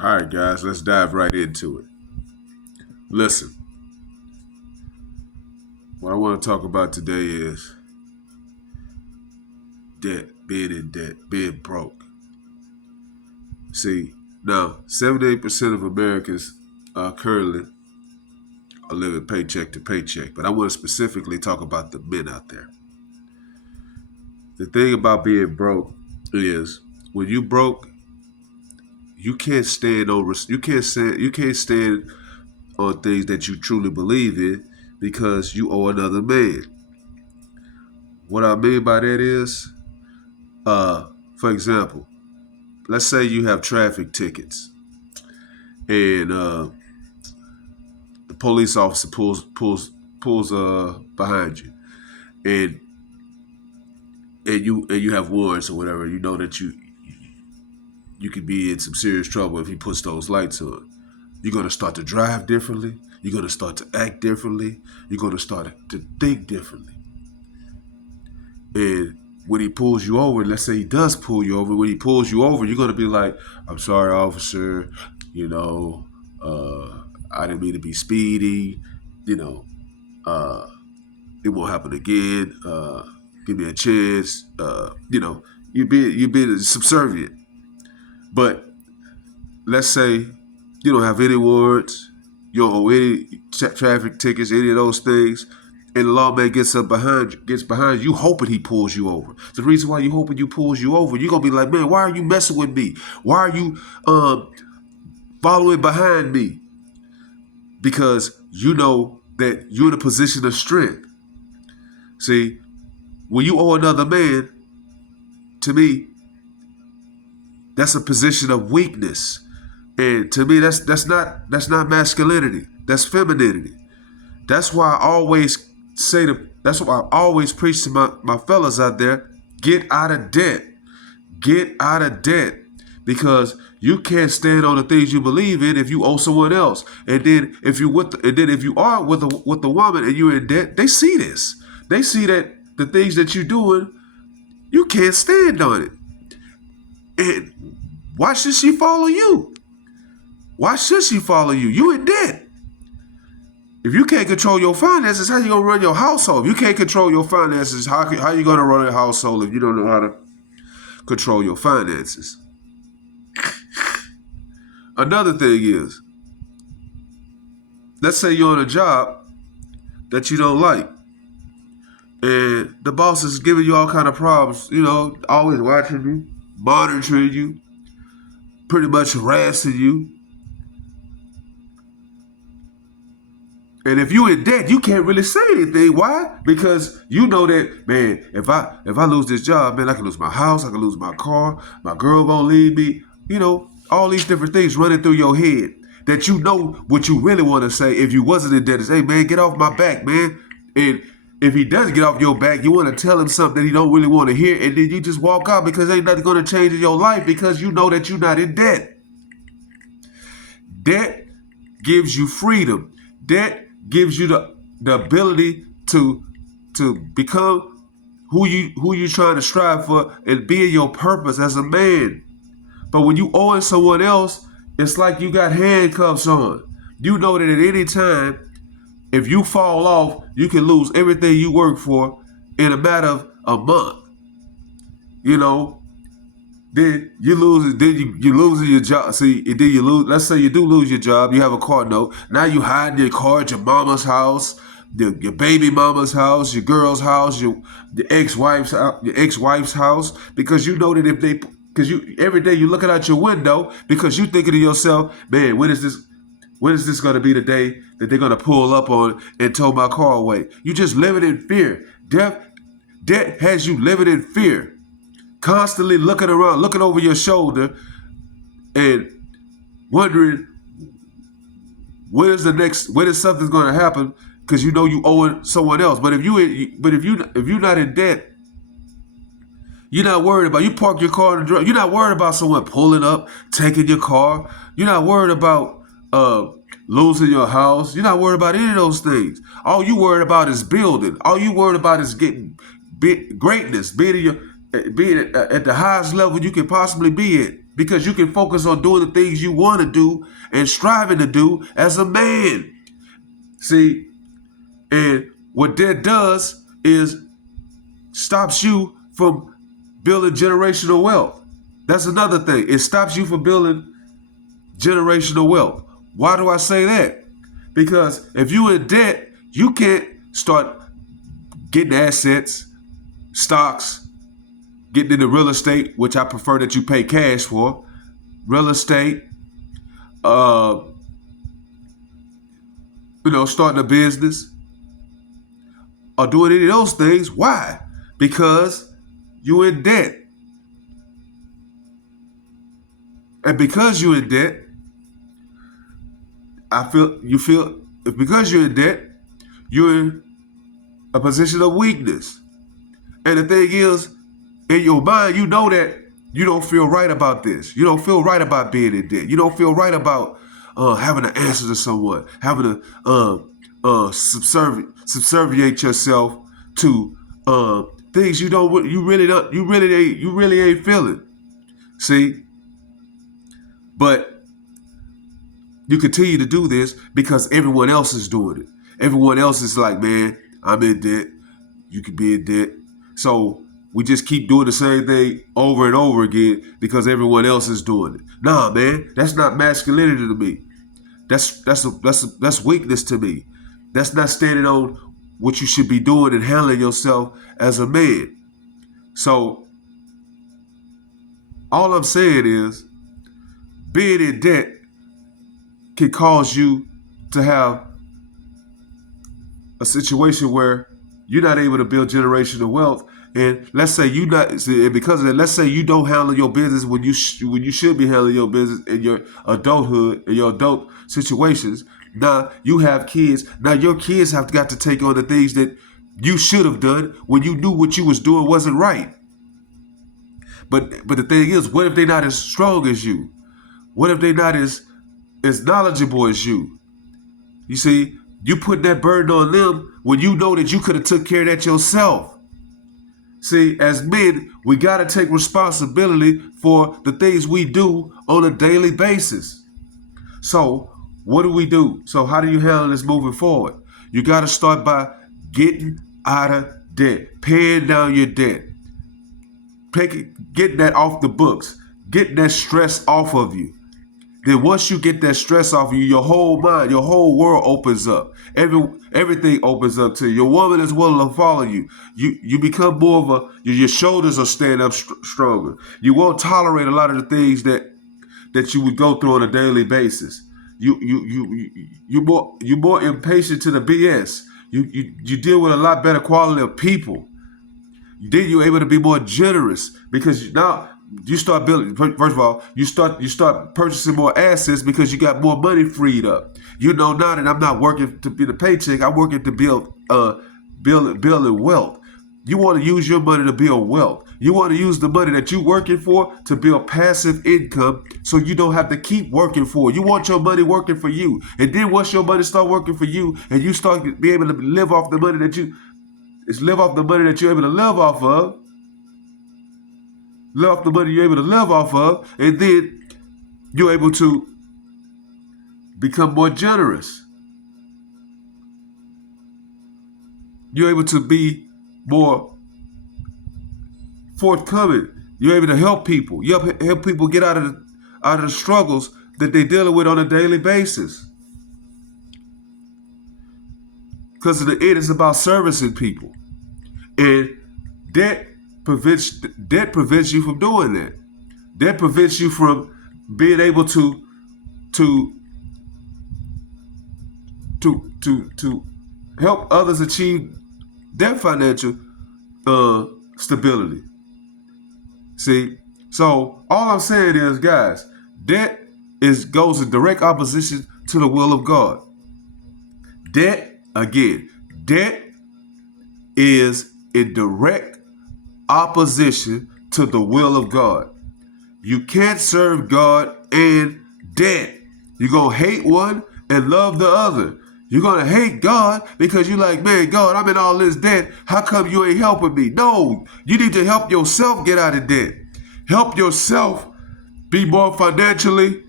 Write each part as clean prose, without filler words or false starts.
All right, guys, let's dive right into it. Listen, what I want to talk about today is debt, being in debt, being broke. See, now, 78% of Americans currently are living paycheck to paycheck, but I want to specifically talk about the men out there. The thing about being broke is when you broke, you can't stand on you can't stand on things that you truly believe in because you owe another man. What I mean by that is, uh, for example, let's say you have traffic tickets and the police officer pulls behind you and you have warrants or whatever. You know that you could be in some serious trouble if he puts those lights on. You're gonna start to drive differently. You're gonna start to act differently. You're gonna start to think differently. And when he pulls you over, let's say he does pull you over, when he pulls you over, you're going to be like, I'm sorry, officer, you know, I didn't mean to be speedy, you know, it won't happen again, give me a chance, you've been subservient. But let's say you don't have any warrants, you don't owe any traffic tickets, any of those things, and the lawman gets behind you, hoping he pulls you over. The reason why you hoping you pulls you over, you're gonna be like, man, why are you messing with me? Why are you following behind me? Because you know that you're in a position of strength. See, when you owe another man, to me, that's a position of weakness. And to me, that's not masculinity. That's femininity. That's why I always that's why I always preach to my fellas out there, get out of debt. Get out of debt. Because you can't stand on the things you believe in if you owe someone else. And then if you are with a woman and you're in debt, they see this. They see that the things that you're doing, you can't stand on it. And why should she follow you? Why should she follow you? You in debt. If you can't control your finances, how you gonna run your household? If you can't control your finances, how you gonna run a household if you don't know how to control your finances? Another thing is, let's say you're on a job that you don't like, and the boss is giving you all kind of problems, always watching you, monitoring you, pretty much harassing you. And if you're in debt, you can't really say anything. Why? Because you know that, man, if I lose this job, man, I can lose my house, I can lose my car, my girl gonna leave me. All these different things running through your head that you know what you really want to say if you wasn't in debt is, hey, man, get off my back, man. And if he does get off your back, you want to tell him something he don't really want to hear, and then you just walk out because ain't nothing going to change in your life because you know that you're not in debt. Debt gives you freedom. Debt gives you the ability to become who you trying to strive for and be in your purpose as a man. But when you owing someone else, it's like you got handcuffs on. You know that at any time, if you fall off, you can lose everything you work for in a matter of a month. Then you losing your job. See, and then you lose. Let's say you do lose your job. You have a car note. Now you hide in your car at your mama's house, your baby mama's house, your girl's house, your ex-wife's house, because you know that because you every day you looking out your window because you thinking to yourself, man, when is this going to be the day that they're going to pull up on and tow my car away? You just living in fear. Debt has you living in fear. Constantly looking around, looking over your shoulder, and wondering when is something going to happen because you know you owe someone else. But if you're not in debt, you're not worried about. You park your car in the driveway. You're not worried about someone pulling up, taking your car. You're not worried about losing your house. You're not worried about any of those things. All you worried about is building. All you worried about is getting greatness, being at the highest level you can possibly be at. because you can focus on doing the things you want to do and striving to do as a man. See, and what that does is stops you from building generational wealth. That's another thing. It stops you from building generational wealth. Why do I say that? Because if you're in debt, you can't start getting assets, stocks, getting into real estate, which I prefer that you pay cash for. Real estate, starting a business or doing any of those things. Why? Because you're in debt. And because you're in debt, because you're in debt, you're in a position of weakness. And the thing is, in your mind, you know that you don't feel right about this. You don't feel right about being in debt. You don't feel right about having to answer to someone, having to subserviate yourself to things you really ain't feeling. See, but you continue to do this because everyone else is doing it. Everyone else is like, man, I'm in debt. You can be in debt. So we just keep doing the same thing over and over again because everyone else is doing it. Nah, man, that's not masculinity to me. That's weakness to me. That's not standing on what you should be doing and handling yourself as a man. So all I'm saying is being in debt can cause you to have a situation where you're not able to build generational wealth. And let's say because of that, let's say you don't handle your business when you should be handling your business in your adulthood, in your adult situations. Now you have kids. Now your kids have got to take on the things that you should have done when you knew what you was doing wasn't right. But the thing is, what if they're not as strong as you? What if they're not as knowledgeable as you? You see, you put that burden on them when you know that you could have took care of that yourself. See, as men, we got to take responsibility for the things we do on a daily basis. So what do we do? So how do you handle this moving forward? You got to start by getting out of debt, paying down your debt, getting that off the books, getting that stress off of you. Then once you get that stress off of you, your whole mind, your whole world opens up. Everything opens up to you. Your woman is willing to follow you. You become more of your shoulders are stand up stronger. You won't tolerate a lot of the things that you would go through on a daily basis. You're more impatient to the BS. You deal with a lot better quality of people. Then you're able to be more generous because now you start building. First of all, you start purchasing more assets because you got more money freed up. You know now that I'm not working to be the paycheck. I'm working to build wealth. You want to use your money to build wealth. You want to use the money that you're working for to build passive income so you don't have to keep working for it. You want your money working for you. And then once your money start working for you and you start to be able to live off the money that you're able to live off of, and then you're able to become more generous. You're able to be more forthcoming. You're able to help people. You help people get out of the struggles that they're dealing with on a daily basis. Because in the end, it's about servicing people. And debt prevents you from doing that. Debt prevents you from being able to help others achieve their financial stability. See, so all I'm saying is, guys, debt goes in direct opposition to the will of God. Debt is in direct opposition to the will of God. You can't serve God and debt. You're going to hate one and love the other. You're going to hate God because you're like, man, God, I'm in all this debt. How come you ain't helping me? No, you need to help yourself get out of debt. Help yourself Be more financially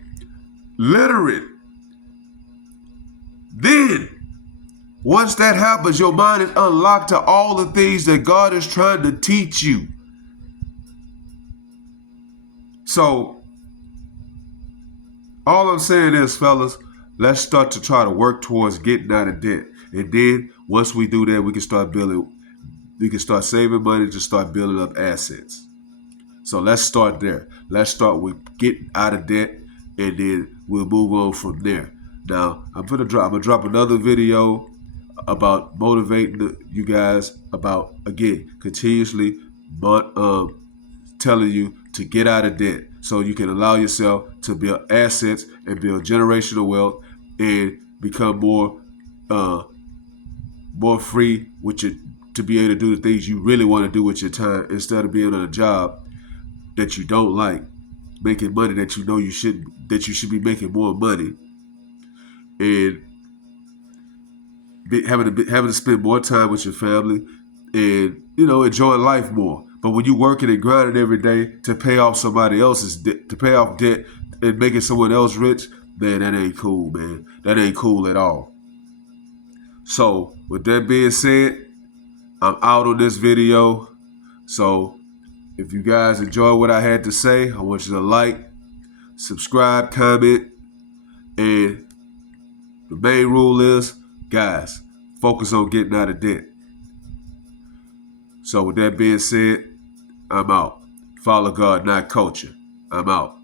literate. Then, once that happens, your mind is unlocked to all the things that God is trying to teach you. So, all I'm saying is, fellas, let's start to try to work towards getting out of debt. And then, once we do that, we can start saving money to start building up assets. So let's start there. Let's start with getting out of debt, and then we'll move on from there. Now, I'm gonna drop another video about motivating you guys about, again, continuously, but telling you to get out of debt so you can allow yourself to build assets and build generational wealth and become more free with your to be able to do the things you really want to do with your time instead of being on a job that you don't like, making money that you know you should be making more money, and having to spend more time with your family, and enjoying life more. But when you working and grinding every day to pay off somebody else's debt, to pay off debt and making someone else rich, man, that ain't cool, man. That ain't cool at all. So with that being said, I'm out on this video. So if you guys enjoy what I had to say, I want you to like, subscribe, comment, and the main rule is, guys, focus on getting out of debt. So with that being said, I'm out. Follow God, not culture. I'm out.